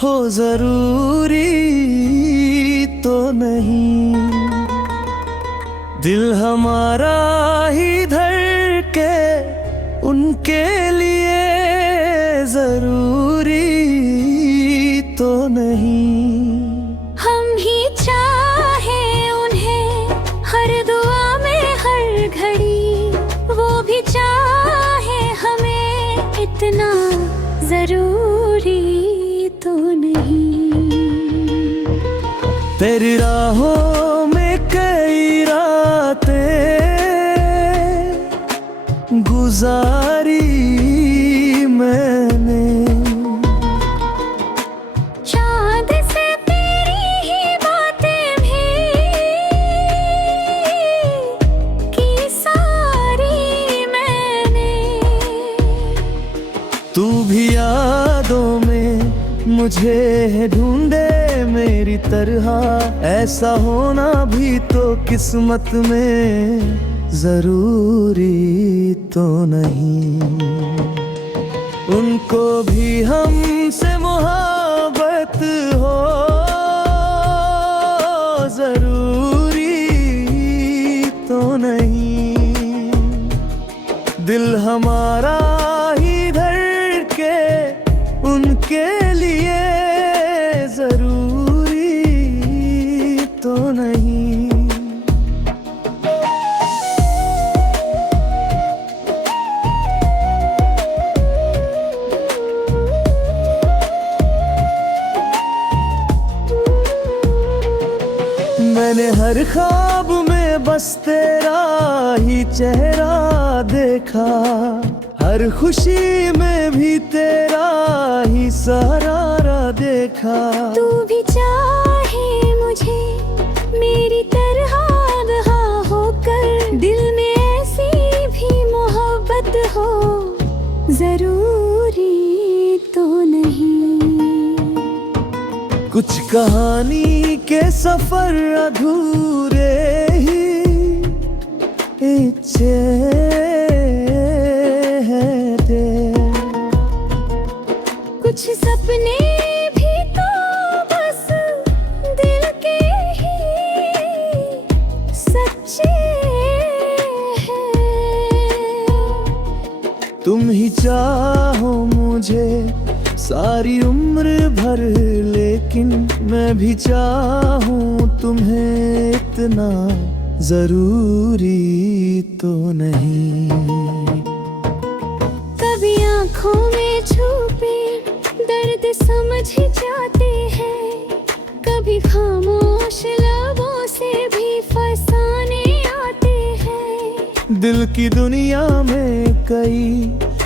हो जरूरी तो नहीं। दिल हमारा ही धड़के उनके लिए जरूरी तो नहीं। हम ही चाहे उन्हें हर दुआ में हर घड़ी, वो भी चाहे हमें इतना जरूरी तो नहीं। तेरी राहों में कई रातें गुजारी मैंने, चाँद से तेरी ही बातें भी की सारी मैंने। तू भी यादों में मुझे ढूंढे मेरी तरह, ऐसा होना भी तो किस्मत में जरूरी तो नहीं। उनको भी हमसे मोहब्बत हो जरूरी तो नहीं। दिल हमारा ही धड़के उनके लिए जरूरी तो नहीं। मैंने हर ख्वाब में बस तेरा ही चेहरा देखा, हर खुशी में भी तेरा ही सहारा देखा। तू भी चाहे मुझे मेरी तरह रहा होकर, दिल में ऐसी भी मोहब्बत हो जरूरी तो नहीं। कुछ कहानी के सफर अधूरे ही इच्छे हैं तेरे, कुछ सपने भी तो बस दिल के ही सच्चे हैं। तुम ही चाहो मुझे सारी उम्र भर, लेकिन मैं भी चाहूँ तुम्हें इतना जरूरी तो नहीं। कभी आँखों में छुपे दर्द समझ ही जाते हैं, कभी खामोश लबों से भी फसाने आते हैं। दिल की दुनिया में कई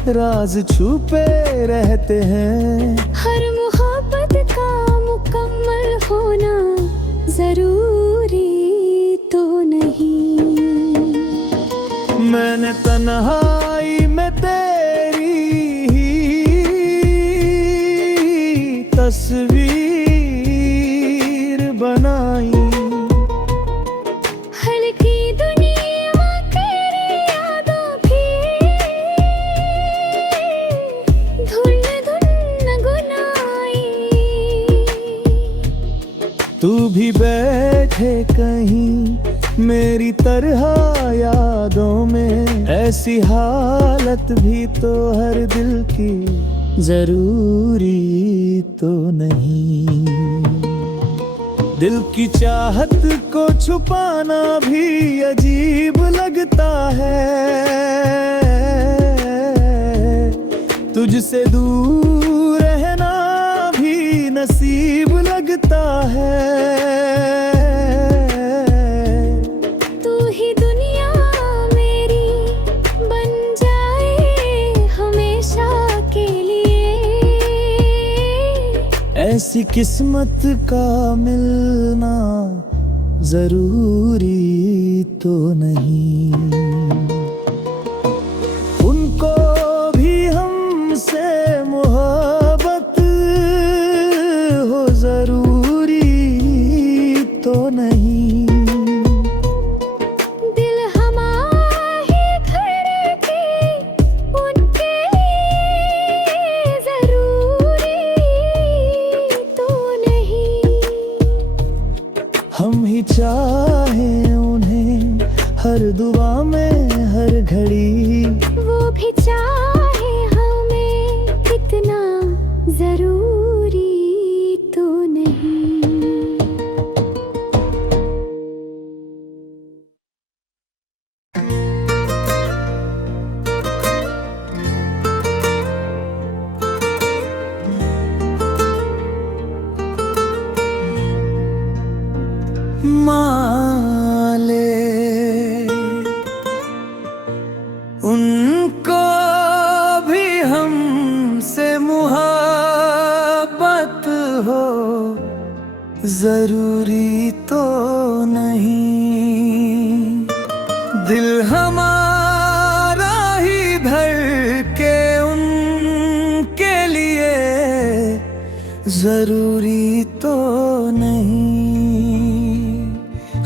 राज छुपे रहते हैं, हर मोहब्बत का मुकम्मल होना जरूरी तो नहीं। मैंने तन्हाई में तेरी ही तस्वीर बनाई, हल्की दुनिया तेरी यादों की धुन धुन गुनाई। तू भी बैठे कहीं मेरी तरह यादों में, ऐसी हालत भी तो हर दिल की जरूरी तो नहीं। दिल की चाहत को छुपाना भी अजीब लगता है, तुझसे दूर रहना भी नसीब लगता है। तू ही दुनिया मेरी बन जाए हमेशा के लिए, ऐसी किस्मत का मिलना जरूरी तो नहीं। उनको भी हमसे मोहब्बत हो जरूरी तो नहीं। दिल हमारा ही धड़के उनके लिए जरूरी दुआ में हर घड़ी, वो भी चाहे हमें इतना जरूरी तो नहीं। माले उनको भी हमसे मुहब्बत हो, जरूरी तो नहीं। दिल हमारा ही धड़के उनके लिए, जरूरी तो नहीं।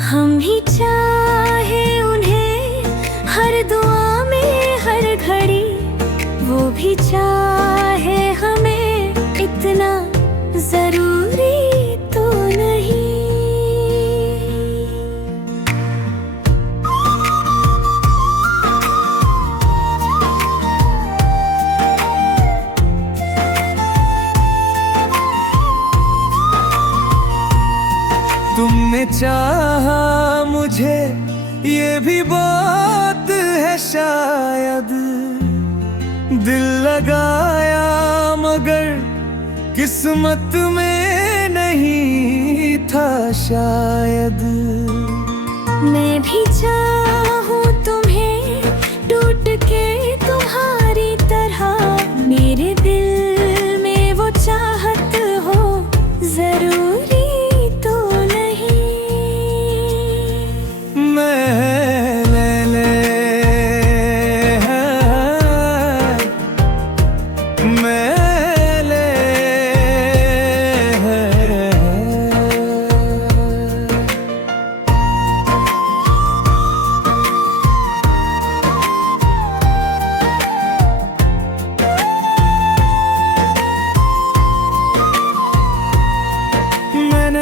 हम ही चाहे उन्हें हर दुआ में हर घड़ी, वो भी चाहे हमें इतना जरूरी तो नहीं। तुमने चाहा मुझे, ये भी बात है शायद। दिल लगाया मगर किस्मत में नहीं था शायद। मैं भी चाहूँ तुम्हें टूट के तुम्हारी तरह, मेरे दिल में वो चाहत हो, जरूरी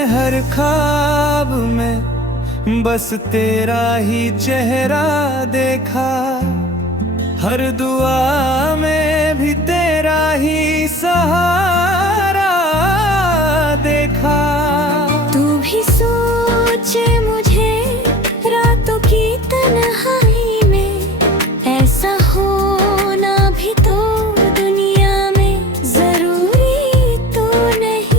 हर ख्वाब में बस तेरा ही चेहरा देखा, हर दुआ में भी तेरा ही सहारा देखा। तू भी सोचे मुझे रातों की तन्हाई में, ऐसा होना भी तो दुनिया में जरूरी तो नहीं।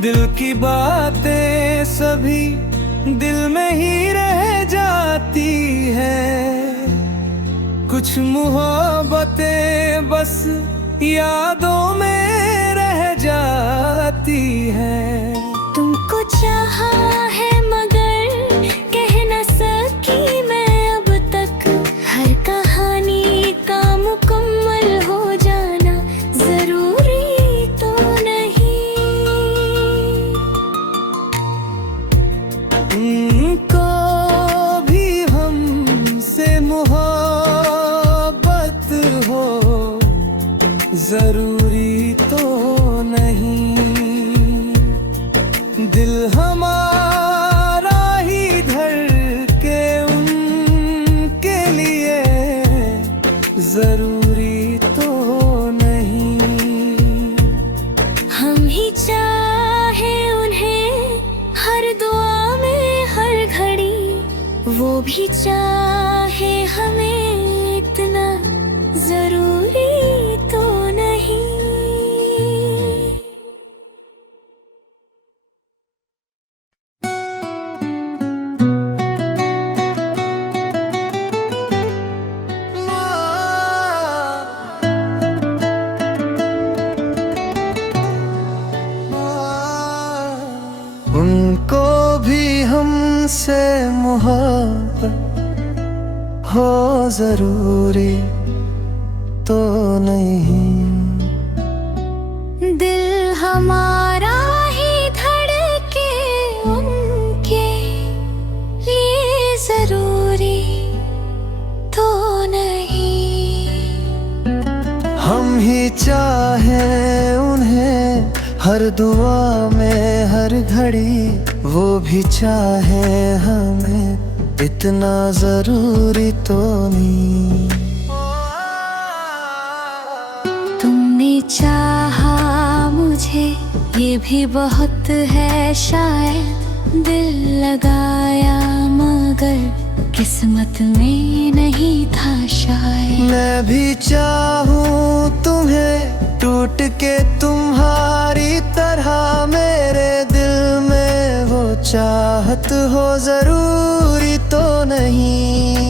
दिल की बातें सभी दिल में ही रह जाती है, कुछ मोहब्बतें बस यादों में रह जाती है। तुमको चाहा है मगर कह न सकी मैं अब तक, हर कहानी का मुकम्मल हो जाना जरूरी तो नहीं। उनको भी हमसे मुहब्बत हो, जरूरी तो नहीं। दिल हमारा ही धड़के उनके लिए, जरूरी तो नहीं। हम ही चाहे उन्हें हर दुआ में हर घड़ी, वो भी चाहे हमें इतना जरूरी तो नहीं। उनको भी हमसे मुहब्बत हो, जरूरी तो नहीं। दिल हमारा ही धड़के उनके लिए जरूरी हर दुआ में हर घड़ी वो भी चाहे हमें, इतना जरूरी तो नहीं। तुमने चाहा मुझे ये भी बहुत है शायद, दिल लगाया मगर किस्मत में नहीं था शायद। मैं भी चाहूँ तुम्हें टूट के तुम्हारी तरह, मेरे दिल में वो चाहत हो जरूरी तो नहीं।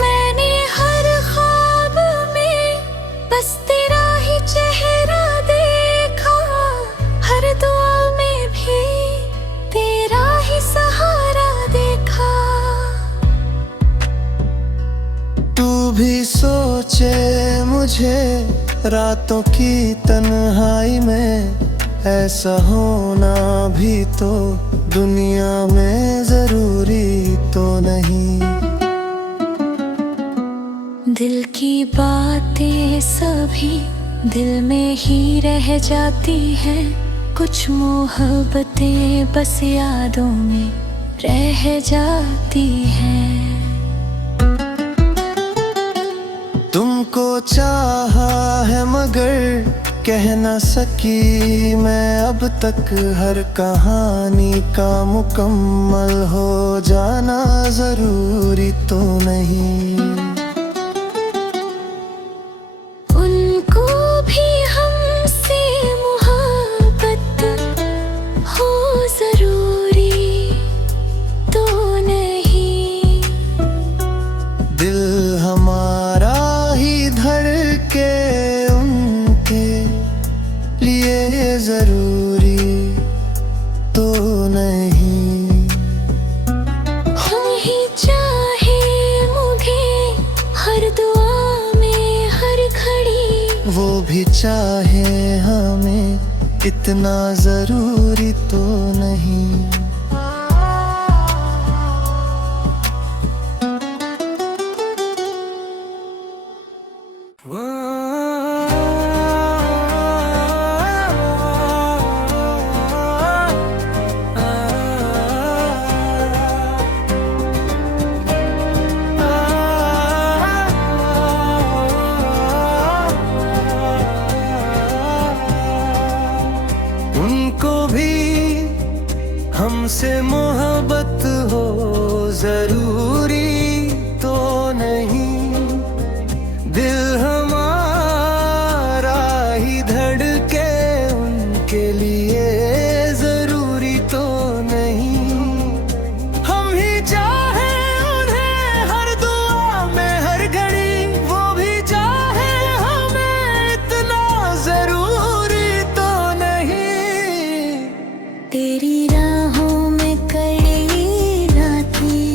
मैंने हर ख्वाब में बस तेरा ही चेहरा देखा, हर दुआ में भी तेरा ही सहारा देखा। तू भी सोचे मुझे रातों की तन्हाई में, ऐसा होना भी तो दुनिया में जरूरी तो नहीं। दिल की बातें सभी दिल में ही रह जाती हैं, कुछ मोहब्बतें बस यादों में रह जाती हैं। तुमको चाहा है मगर कह न सकी मैं अब तक, हर कहानी का मुकम्मल हो जाना जरूरी तो नहीं। उनको भी हमसे मोहब्बत हो जरूरी तो नहीं। दिल हमारा ही धड़के उनके लिए जरूरी तो नहीं। हम ही चाहे मुझे हर दुआ में हर घड़ी, वो भी चाहे हमें, इतना जरूरी तो नहीं। उनको भी हमसे मोहब्बत हो जरूरी तो नहीं। दिल हमारा ही धड़के उनके लिए जरूरी तो नहीं। हम ही चाहे उन्हें हर दुआ में हर घड़ी, वो भी चाहे हमें, इतना जरूरी तो नहीं। तेरी राहों में कई रातें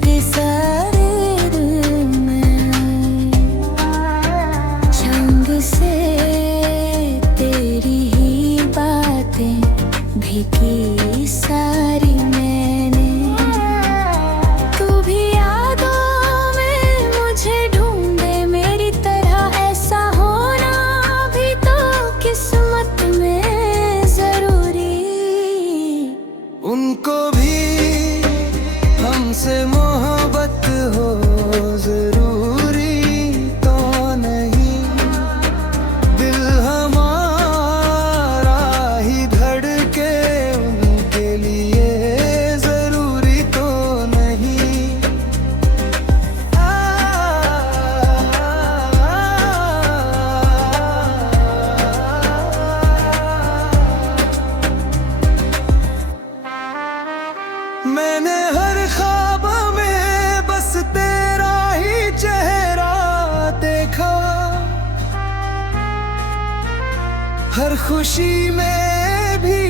बिसारे दिल में, चांद से तेरी ही बातें भी की सारी मैंने। तू भी यादों में मुझे ढूंढे मेरी तरह, ऐसा होना भी तो किस्मत में जरूरी। उनको भी हमसे मोहब्बत हो जरूरी तो नहीं। दिल हमारा ही धड़के उनके लिए जरूरी तो नहीं। मैंने हर ख्वाब में बस तेरा ही चेहरा देखा, हर खुशी में भी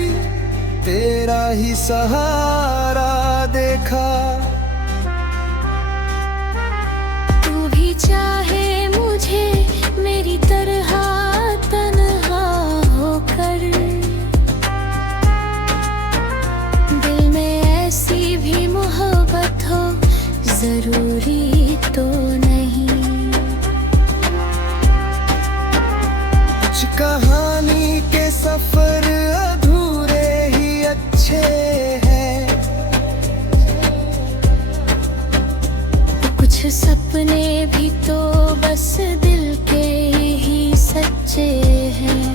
तेरा ही सहारा देखा। तू भी चाहे मुझे मेरी तरह तन्हा होकर, दिल में जरूरी तो नहीं। कुछ कहानी के सफर अधूरे ही अच्छे हैं, कुछ सपने भी तो बस दिल के ही सच्चे हैं।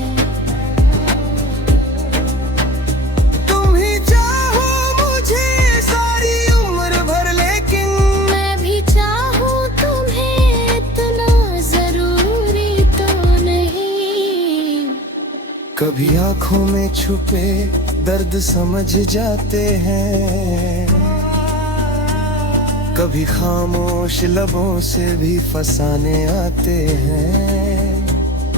तुम ही चाहो मुझे सारी उम्र भर, लेकिन मैं भी चाहूँ तुम्हें, इतना जरूरी तो नहीं। कभी आंखों में छुपे दर्द समझ जाते हैं, कभी खामोश लबों से भी फसाने आते हैं।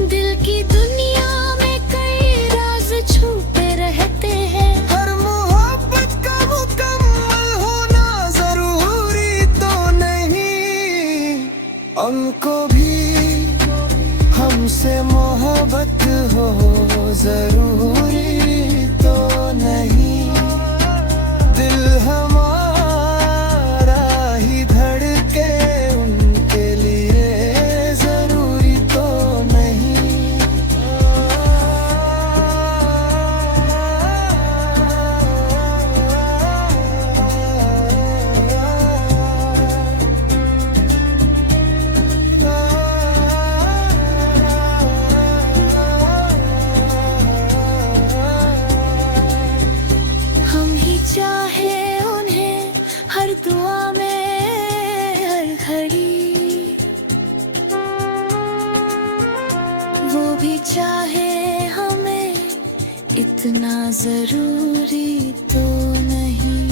दिल की दुनिया में कई राज छुपे रहते हैं। हर मोहब्बत का मुकम्मल होना जरूरी तो नहीं। उनको भी हमसे मोहब्बत हो जरूरी तो नहीं। दिल हमारा ही धड़के उनके लिए जरूरी तो नहीं। हम ही चाहे उन्हें हर दुआ में, हर घड़ी। वो भी चाहे हमें, इतना जरूरी तो नहीं।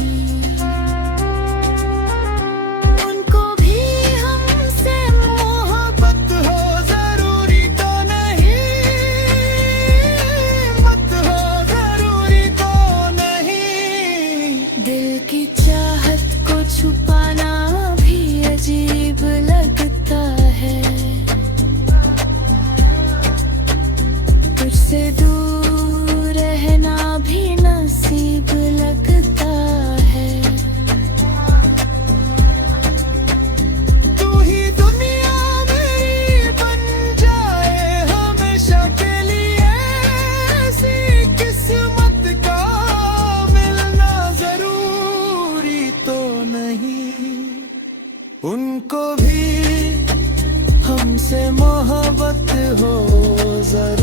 उनको भी हमसे मोहब्बत हो जरूरी तो नहीं। मत हो जरूरी तो नहीं। दिल की चाहत को छुपाना भी अजीब लगता है। तुझसे दूर रहना भी नसीब लगता है। तू ही दुनिया मेरी बन जाए हमेशा के लिए, ऐसी किस्मत का मिलना जरूरी तो नहीं। उनको भी हमसे मोहब्बत हो जरूरी